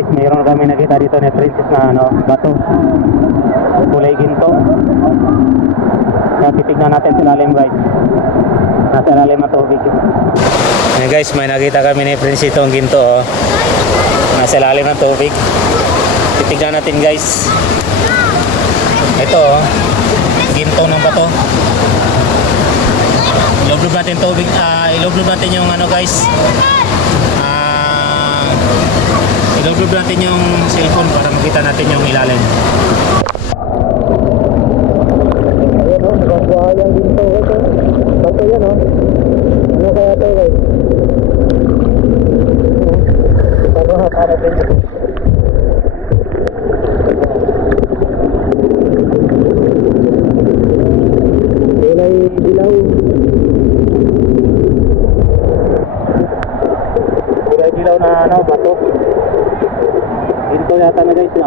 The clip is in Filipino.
guys, mayroon kami nakita dito na princess na ano, bato. Kulay ginto. Kaya titignan natin sa ilalim guys. Nasa ilalim ng tubig. Ayan guys, may nakita kami ni princess itong ginto oh. Nasa ilalim ng tubig. Titignan natin guys. Ito oh, ginto ng bato. Ilublob natin tubig, ilublob natin yung ano guys. Ilublob natin yung cellphone para makita natin yung ilalim. Ayan o, nakakuhayang ginto ito. Bato yan o. Ano kaya ito guys? Paano para din? Kulay dilaw. Kulay dilaw na ano, bato. Ginto yata na guys no.